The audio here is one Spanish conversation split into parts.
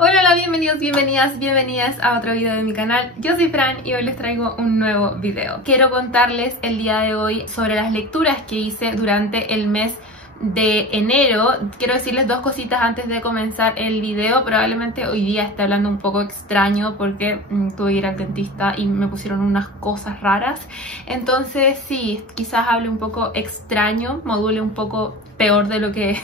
Hola, bienvenidos, bienvenidas a otro video de mi canal. Yo soy Fran y hoy les traigo un nuevo video. Quiero contarles el día de hoy sobre las lecturas que hice durante el mes de enero. Quiero decirles dos cositas antes de comenzar el video. Probablemente hoy día esté hablando un poco extraño porque tuve que ir al dentista y me pusieron unas cosas raras. Entonces sí, quizás hable un poco extraño, module un poco peor de lo que,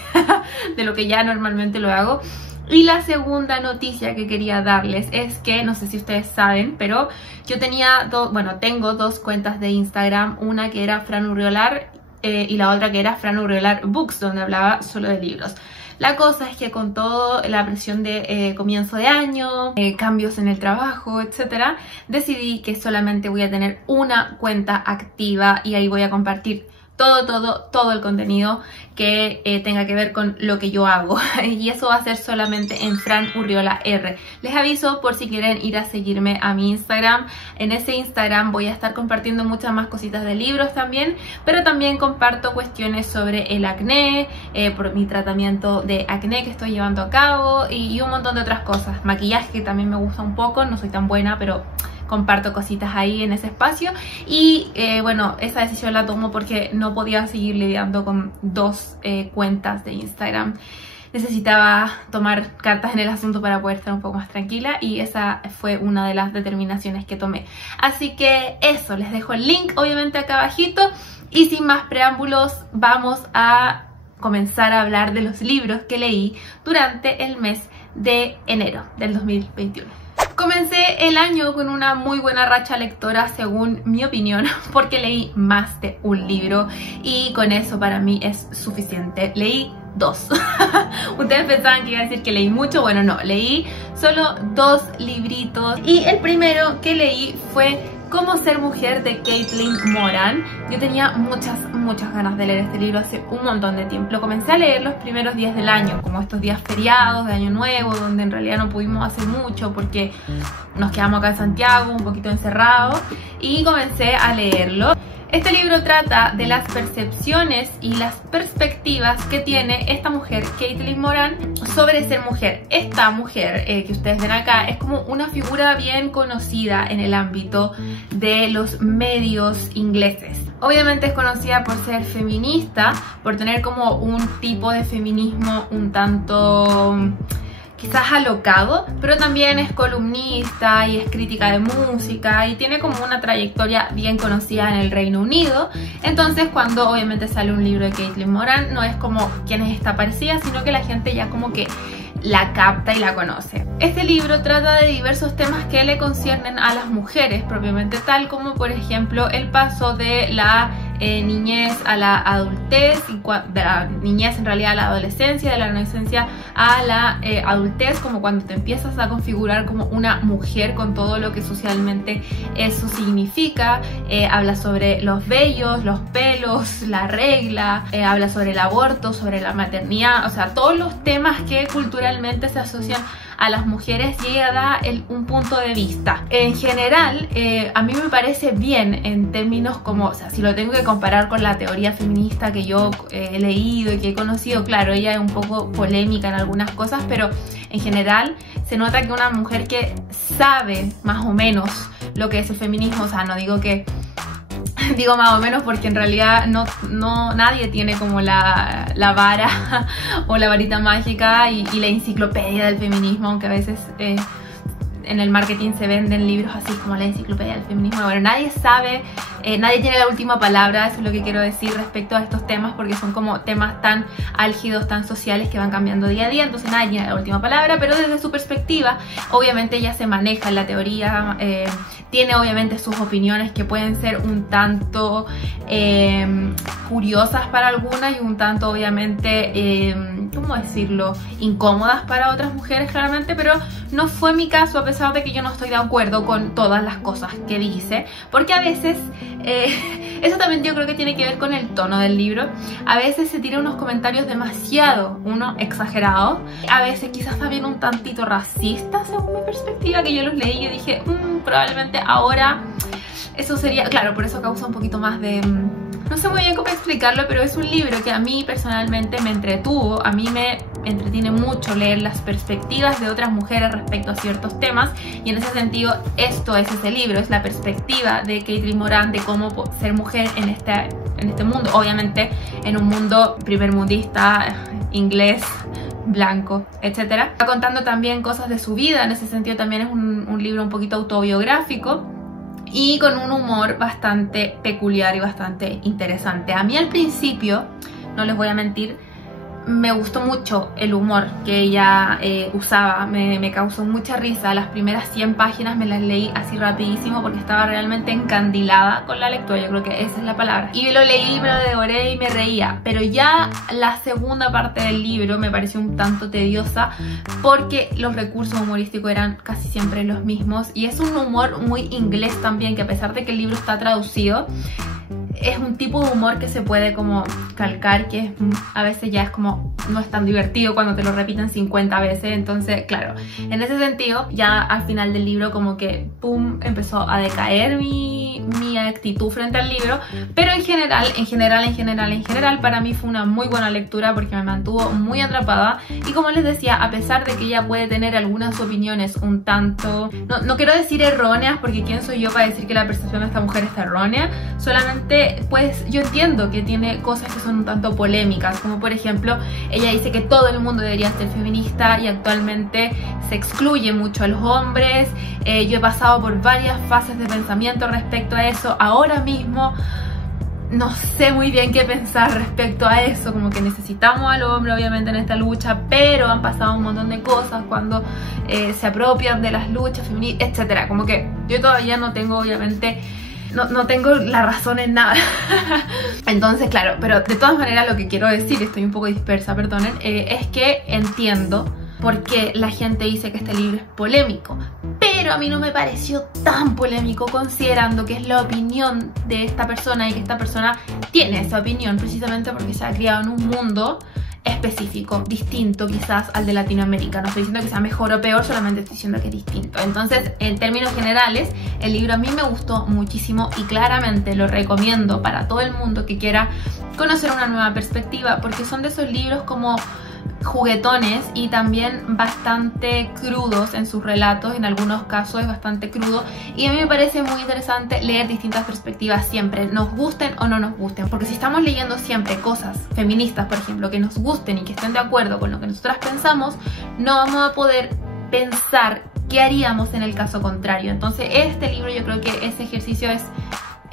de lo que ya normalmente lo hago. Y la segunda noticia que quería darles es que, no sé si ustedes saben, pero yo tengo dos cuentas de Instagram, una que era Fran Urriolar y la otra que era Fran Urriolar Books, donde hablaba solo de libros. La cosa es que con toda la presión de comienzo de año, cambios en el trabajo, etcétera, decidí que solamente voy a tener una cuenta activa y ahí voy a compartir todo el contenido que tenga que ver con lo que yo hago, y eso va a ser solamente en Fran Urriola R. Les aviso por si quieren ir a seguirme a mi Instagram. En ese Instagram voy a estar compartiendo muchas más cositas de libros también, pero también comparto cuestiones sobre el acné, por mi tratamiento de acné que estoy llevando a cabo y un montón de otras cosas. Maquillaje, que también me gusta un poco, no soy tan buena, pero comparto cositas ahí en ese espacio. Y bueno, esa decisión la tomo porque no podía seguir lidiando con dos cuentas de Instagram. Necesitaba tomar cartas en el asunto para poder estar un poco más tranquila, y esa fue una de las determinaciones que tomé. Así que eso, les dejo el link obviamente acá abajito, y sin más preámbulos vamos a comenzar a hablar de los libros que leí durante el mes de enero del 2021. Comencé el año con una muy buena racha lectora, según mi opinión, porque leí más de un libro y con eso para mí es suficiente. Leí dos. Ustedes pensaban que iba a decir que leí mucho. Bueno, no, leí solo dos libritos, y el primero que leí fue Cómo ser mujer, de Caitlin Moran. Yo tenía muchas ganas de leer este libro hace un montón de tiempo. Lo comencé a leer los primeros días del año, como estos días feriados de Año Nuevo, donde en realidad no pudimos hacer mucho porque nos quedamos acá en Santiago un poquito encerrados, y comencé a leerlo. Este libro trata de las percepciones y las perspectivas que tiene esta mujer, Caitlin Moran, sobre ser mujer. Esta mujer que ustedes ven acá es como una figura bien conocida en el ámbito de los medios ingleses. Obviamente es conocida por ser feminista, por tener como un tipo de feminismo un tanto quizás alocado, pero también es columnista y es crítica de música y tiene como una trayectoria bien conocida en el Reino Unido. Entonces cuando obviamente sale un libro de Caitlin Moran, no es como quién es esta parecida, sino que la gente ya como que la capta y la conoce. Este libro trata de diversos temas que le conciernen a las mujeres propiamente tal, como por ejemplo el paso de la niñez a la adultez, de la niñez en realidad a la adolescencia, de la adolescencia a la adultez, como cuando te empiezas a configurar como una mujer con todo lo que socialmente eso significa. Habla sobre los vellos, los pelos, la regla, habla sobre el aborto, sobre la maternidad, o sea, todos los temas que culturalmente se asocian a las mujeres, y ella da un punto de vista. En general, a mí me parece bien en términos como, o sea, si lo tengo que comparar con la teoría feminista que yo he leído y que he conocido, claro, ella es un poco polémica en algunas cosas, pero en general se nota que una mujer que sabe más o menos lo que es el feminismo, o sea, no digo que digo más o menos porque en realidad nadie tiene como la vara o la varita mágica y la enciclopedia del feminismo, aunque a veces en el marketing se venden libros así como la enciclopedia del feminismo. Bueno, nadie sabe, nadie tiene la última palabra, eso es lo que quiero decir respecto a estos temas, porque son como temas tan álgidos, tan sociales, que van cambiando día a día, entonces nadie tiene la última palabra, pero desde su perspectiva, obviamente ella se maneja en la teoría, tiene obviamente sus opiniones que pueden ser un tanto curiosas para algunas y un tanto obviamente, ¿cómo decirlo?, incómodas para otras mujeres claramente, pero no fue mi caso, a pesar de que yo no estoy de acuerdo con todas las cosas que dice, porque a veces, eso también yo creo que tiene que ver con el tono del libro. A veces se tiran unos comentarios demasiado, exagerados, a veces quizás también un tantito racistas según mi perspectiva, que yo los leí y yo dije, probablemente ahora eso sería, claro, por eso causa un poquito más de No sé muy bien cómo explicarlo, pero es un libro que a mí personalmente me entretuvo. A mí me entretiene mucho leer las perspectivas de otras mujeres respecto a ciertos temas, y en ese sentido esto es ese libro, es la perspectiva de Caitlin Moran de cómo ser mujer en este mundo, obviamente en un mundo primermundista, inglés, blanco, etcétera. Está contando también cosas de su vida, en ese sentido también es un libro un poquito autobiográfico y con un humor bastante peculiar y bastante interesante. A mí al principio, no les voy a mentir, me gustó mucho el humor que ella usaba, me causó mucha risa. Las primeras 100 páginas me las leí así rapidísimo porque estaba realmente encandilada con la lectura, yo creo que esa es la palabra. Y lo leí, me lo devoré y me reía, pero ya la segunda parte del libro me pareció un tanto tediosa porque los recursos humorísticos eran casi siempre los mismos, y es un humor muy inglés también, que a pesar de que el libro está traducido, es un tipo de humor que se puede como calcar, que a veces ya es como, no es tan divertido cuando te lo repiten 50 veces. Entonces, claro, en ese sentido, ya al final del libro como que, pum, empezó a decaer mi actitud frente al libro. Pero en general, para mí fue una muy buena lectura porque me mantuvo muy atrapada. Y como les decía, a pesar de que ella puede tener algunas opiniones un tanto, no quiero decir erróneas, porque quién soy yo para decir que la percepción de esta mujer está errónea, solamente pues yo entiendo que tiene cosas que son un tanto polémicas, como por ejemplo, ella dice que todo el mundo debería ser feminista y actualmente se excluye mucho a los hombres. Yo he pasado por varias fases de pensamiento respecto a eso. Ahora mismo no sé muy bien qué pensar respecto a eso, como que necesitamos al hombre obviamente en esta lucha, pero han pasado un montón de cosas cuando se apropian de las luchas feministas, etcétera. Como que yo todavía no tengo obviamente... No tengo la razón en nada. Entonces, claro, pero de todas maneras lo que quiero decir, estoy un poco dispersa, perdonen, es que entiendo por qué la gente dice que este libro es polémico, pero a mí no me pareció tan polémico considerando que es la opinión de esta persona y que esta persona tiene esa opinión precisamente porque se ha criado en un mundo específico, distinto quizás al de Latinoamérica. No estoy diciendo que sea mejor o peor, solamente estoy diciendo que es distinto. Entonces, en términos generales, el libro a mí me gustó muchísimo y claramente lo recomiendo para todo el mundo que quiera conocer una nueva perspectiva, porque son de esos libros como juguetones y también bastante crudos en sus relatos. En algunos casos es bastante crudo y a mí me parece muy interesante leer distintas perspectivas siempre, nos gusten o no nos gusten, porque si estamos leyendo siempre cosas feministas, por ejemplo, que nos gusten y que estén de acuerdo con lo que nosotras pensamos, no vamos a poder pensar qué haríamos en el caso contrario. Entonces este libro, yo creo que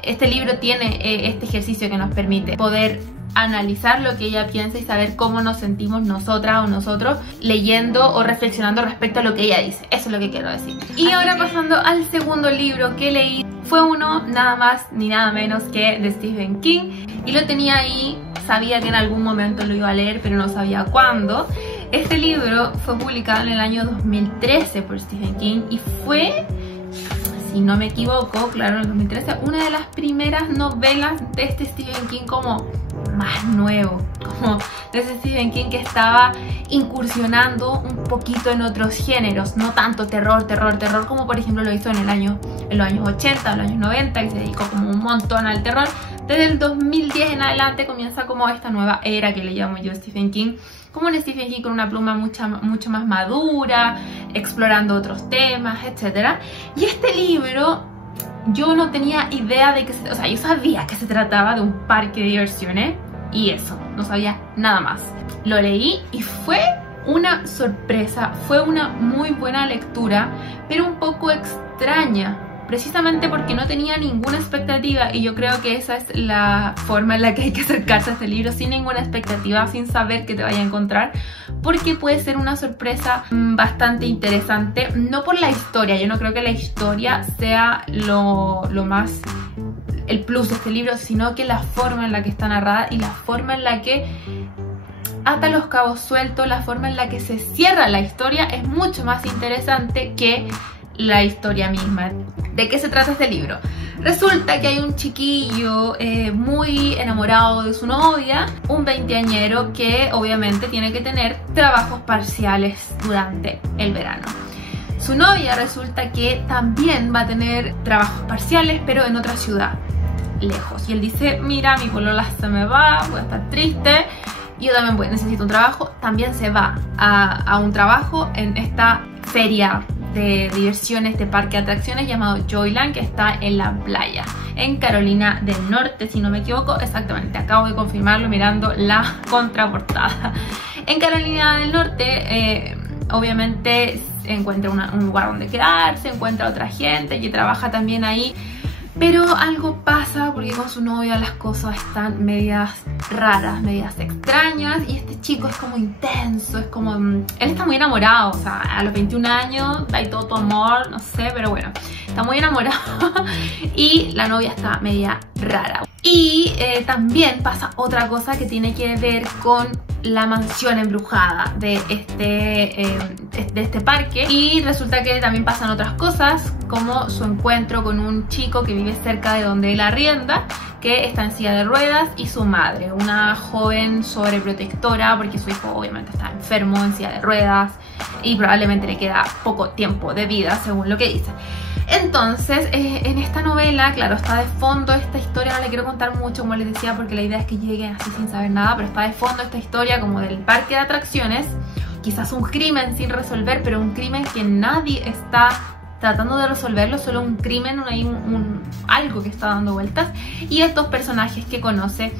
este libro tiene este ejercicio que nos permite poder analizar lo que ella piensa y saber cómo nos sentimos nosotras o nosotros leyendo o reflexionando respecto a lo que ella dice. Eso es lo que quiero decir. Y ahora pasando al segundo libro que leí, fue uno nada más ni nada menos que de Stephen King, y lo tenía ahí, sabía que en algún momento lo iba a leer pero no sabía cuándo. Este libro fue publicado en el año 2013 por Stephen King y fue, si no me equivoco, claro, en el 2013, una de las primeras novelas de este Stephen King como más nuevo, como de ese Stephen King que estaba incursionando un poquito en otros géneros, no tanto terror como por ejemplo lo hizo en los años 80, en los años 90, y se dedicó como un montón al terror. Desde el 2010 en adelante comienza como esta nueva era que le llamo yo Stephen King, como un Stephen King con una pluma mucho más madura, explorando otros temas, etc. Y este libro, yo no tenía idea de que o sea, yo sabía que se trataba de un parque de diversiones y eso, no sabía nada más. Lo leí y fue una sorpresa, fue una muy buena lectura, pero un poco extraña, precisamente porque no tenía ninguna expectativa, y yo creo que esa es la forma en la que hay que acercarse a este libro, sin ninguna expectativa, sin saber qué te vaya a encontrar, porque puede ser una sorpresa bastante interesante, no por la historia, yo no creo que la historia sea lo más, el plus de este libro, sino que la forma en la que está narrada y la forma en la que ata los cabos sueltos, la forma en la que se cierra la historia es mucho más interesante que la historia misma. ¿De qué se trata este libro? Resulta que hay un chiquillo muy enamorado de su novia, un veinteañero que obviamente tiene que tener trabajos parciales durante el verano. Su novia resulta que también va a tener trabajos parciales, pero en otra ciudad. lejos. Y él dice, mira, mi polola se me va, voy a estar triste, yo también necesito un trabajo. También se va a un trabajo en esta feria de diversiones, de parque de atracciones llamado Joyland, que está en la playa, en Carolina del Norte, si no me equivoco. Exactamente, acabo de confirmarlo mirando la contraportada. En Carolina del Norte, obviamente encuentra un lugar donde quedarse, encuentra otra gente que trabaja también ahí. Pero algo pasa porque con su novia las cosas están medias raras, medias extrañas. Y este chico es como intenso, es como... Él está muy enamorado, o sea, a los 21 años hay todo tu amor, no sé, pero bueno, está muy enamorado. Y la novia está media rara. Y también pasa otra cosa que tiene que ver con la mansión embrujada de este parque. Y resulta que también pasan otras cosas, como su encuentro con un chico que vive cerca de donde él arrienda, que está en silla de ruedas, y su madre, una joven sobreprotectora, porque su hijo obviamente está enfermo, en silla de ruedas, y probablemente le queda poco tiempo de vida, según lo que dice. Entonces, en esta novela, claro, está de fondo esta historia, no le quiero contar mucho, como les decía, porque la idea es que lleguen así sin saber nada, pero está de fondo esta historia como del parque de atracciones, quizás un crimen sin resolver, pero un crimen que nadie está tratando de resolverlo, solo un crimen, algo que está dando vueltas, y estos personajes que conoce,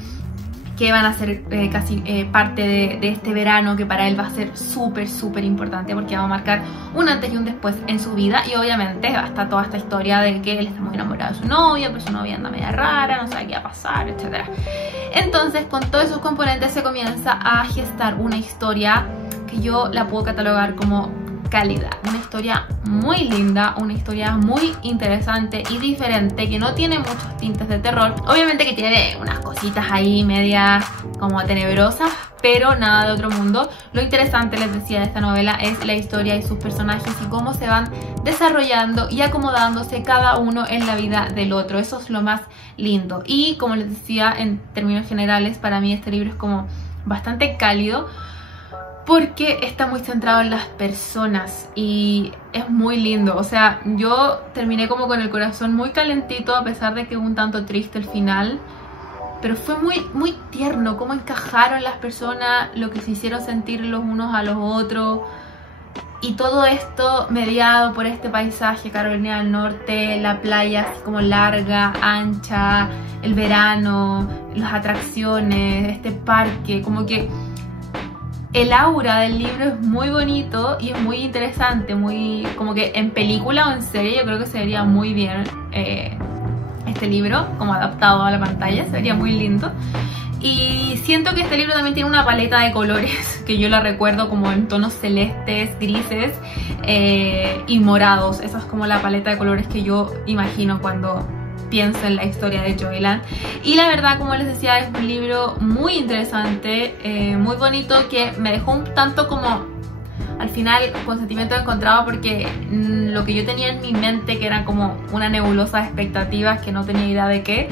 que van a ser casi parte de este verano, que para él va a ser súper importante, porque va a marcar un antes y un después en su vida. Y obviamente va a estar toda esta historia de que él está muy enamorado de su novia, pero su novia anda media rara, no sabe qué va a pasar, etc. Entonces, con todos esos componentes se comienza a gestar una historia que yo la puedo catalogar como cálida, una historia muy linda, una historia muy interesante y diferente, que no tiene muchos tintes de terror. Obviamente que tiene unas cositas ahí medias como tenebrosas, pero nada de otro mundo. Lo interesante, les decía, de esta novela es la historia y sus personajes y cómo se van desarrollando y acomodándose cada uno en la vida del otro. Eso es lo más lindo. Y como les decía, en términos generales, para mí este libro es como bastante cálido, porque está muy centrado en las personas y es muy lindo. O sea, yo terminé como con el corazón muy calentito, a pesar de que un tanto triste el final, pero fue muy tierno cómo encajaron las personas, lo que se hicieron sentir los unos a los otros, y todo esto mediado por este paisaje, Carolina del Norte, la playa así como larga, ancha, el verano, las atracciones, este parque, como que el aura del libro es muy bonito y es muy interesante, muy como que en película o en serie yo creo que se vería muy bien este libro, como adaptado a la pantalla, se vería muy lindo. Y siento que este libro también tiene una paleta de colores que yo la recuerdo como en tonos celestes, grises y morados. Esa es como la paleta de colores que yo imagino cuando pienso en la historia de Joyland. Y la verdad, como les decía, es un libro muy interesante, muy bonito, que me dejó un tanto como al final con sentimientos encontrados, porque lo que yo tenía en mi mente, que eran como una nebulosa de expectativas que no tenía idea de qué,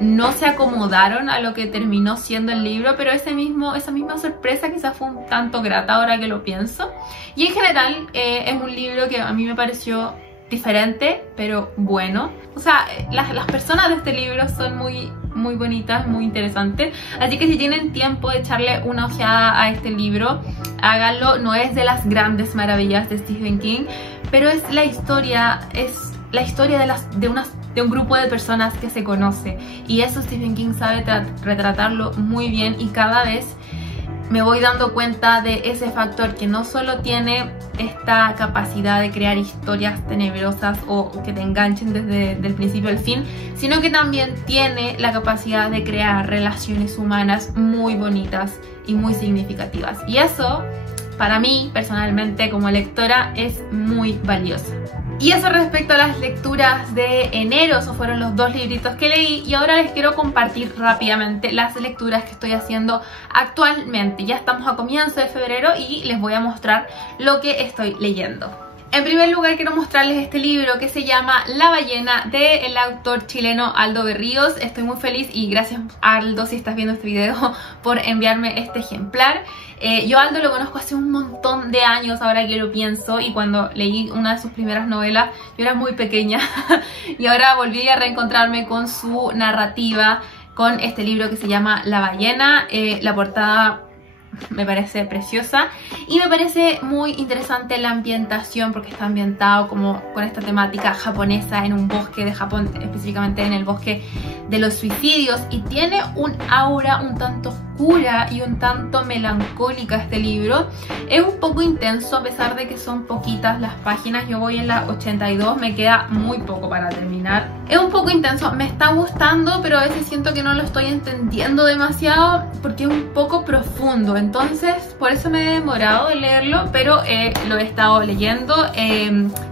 no se acomodaron a lo que terminó siendo el libro, pero esa misma sorpresa quizás fue un tanto grata ahora que lo pienso. Y en general es un libro que a mí me pareció diferente, pero bueno. O sea, las personas de este libro son muy bonitas, muy interesantes. Así que si tienen tiempo de echarle una ojeada a este libro, háganlo. No es de las grandes maravillas de Stephen King, pero es la historia de un grupo de personas que se conoce. Y eso Stephen King sabe retratarlo muy bien, y cada vez me voy dando cuenta de ese factor, que no solo tiene esta capacidad de crear historias tenebrosas o que te enganchen desde el principio al fin, sino que también tiene la capacidad de crear relaciones humanas muy bonitas y muy significativas. Y eso, para mí, personalmente, como lectora, es muy valioso. Y eso respecto a las lecturas de enero. Esos fueron los 2 libritos que leí, y ahora les quiero compartir rápidamente las lecturas que estoy haciendo actualmente. Ya estamos a comienzo de febrero y les voy a mostrar lo que estoy leyendo. En primer lugar, quiero mostrarles este libro que se llama La ballena, del autor chileno Aldo Berríos. Estoy muy feliz, y gracias, Aldo, si estás viendo este video, por enviarme este ejemplar. Yo a Aldo lo conozco hace un montón de años, ahora que lo pienso, y cuando leí una de sus primeras novelas yo era muy pequeña y ahora volví a reencontrarme con su narrativa, con este libro que se llama La ballena. La portada me parece preciosa y me parece muy interesante la ambientación, porque está ambientado como con esta temática japonesa en un bosque de Japón, específicamente en el bosque de los suicidios, y tiene un aura un tanto oscura y un tanto melancólica este libro. Es un poco intenso a pesar de que son poquitas las páginas, yo voy en la 82, me queda muy poco para terminar. Es un poco intenso, me está gustando, pero a veces siento que no lo estoy entendiendo demasiado porque es un poco profundo, entonces por eso me he demorado de leerlo, pero lo he estado leyendo.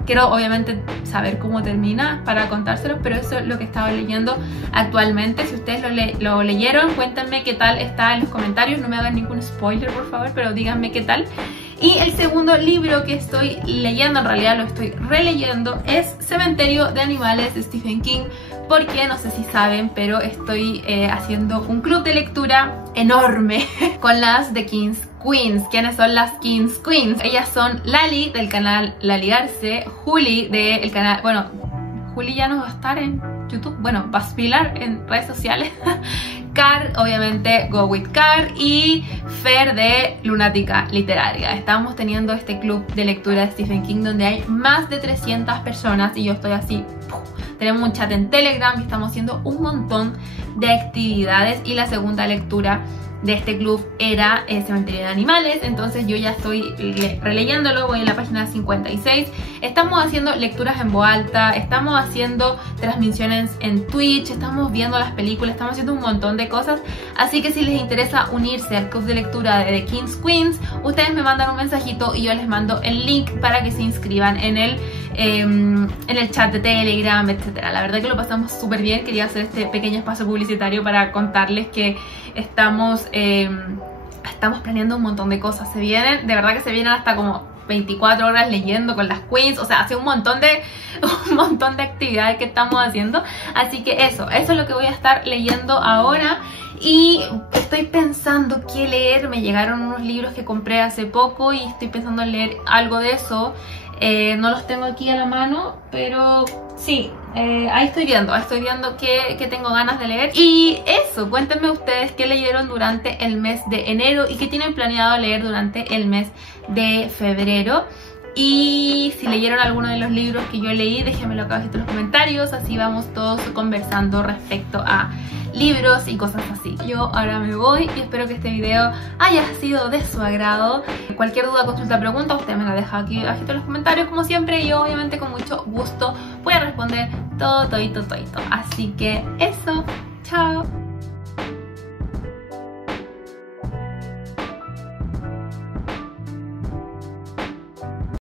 Quiero obviamente saber cómo termina para contárselos, pero eso es lo que he estado leyendo actualmente. Si ustedes lo leyeron, cuéntenme qué tal está en los comentarios, no me hagan ningún spoiler por favor, pero díganme qué tal. Y el segundo libro que estoy leyendo, en realidad lo estoy releyendo, es Cementerio de Animales de Stephen King, porque no sé si saben, pero estoy haciendo un club de lectura enorme con las The King's Queens. ¿Quiénes son las King's Queens? Ellas son Lali del canal Lali Arce, Juli del canal, bueno, Juli ya no va a estar en YouTube, bueno, va a aspirar en redes sociales, Car, obviamente Go With Car, y Fer de Lunática Literaria. Estamos teniendo este club de lectura de Stephen King donde hay más de 300 personas y yo estoy así. Tenemos un chat en Telegram y estamos haciendo un montón de actividades, y la segunda lectura de este club era Cementerio de Animales, entonces yo ya estoy releyéndolo, voy en la página 56. Estamos haciendo lecturas en voz alta, estamos haciendo transmisiones en Twitch, estamos viendo las películas, estamos haciendo un montón de cosas, así que si les interesa unirse al club de lectura de The King's Queens, ustedes me mandan un mensajito y yo les mando el link para que se inscriban en el chat de Telegram, etcétera. La verdad que lo pasamos súper bien. Quería hacer este pequeño espacio publicitario para contarles que estamos planeando un montón de cosas. Se vienen, de verdad que se vienen hasta como 24 horas leyendo con las queens, o sea, hace un montón de actividades que estamos haciendo, así que eso es lo que voy a estar leyendo ahora. Y estoy pensando qué leer, me llegaron unos libros que compré hace poco y estoy pensando en leer algo de eso. No los tengo aquí a la mano, pero sí, ahí estoy viendo qué tengo ganas de leer. Y eso, cuéntenme ustedes qué leyeron durante el mes de enero y qué tienen planeado leer durante el mes de febrero. Y si leyeron alguno de los libros que yo leí, déjenmelo acá abajo en los comentarios, así vamos todos conversando respecto a libros y cosas así. Yo ahora me voy y espero que este video haya sido de su agrado. Cualquier duda, consulta, pregunta, usted me la deja aquí abajo en los comentarios como siempre, y yo obviamente con mucho gusto voy a responder todo. Así que eso, chao.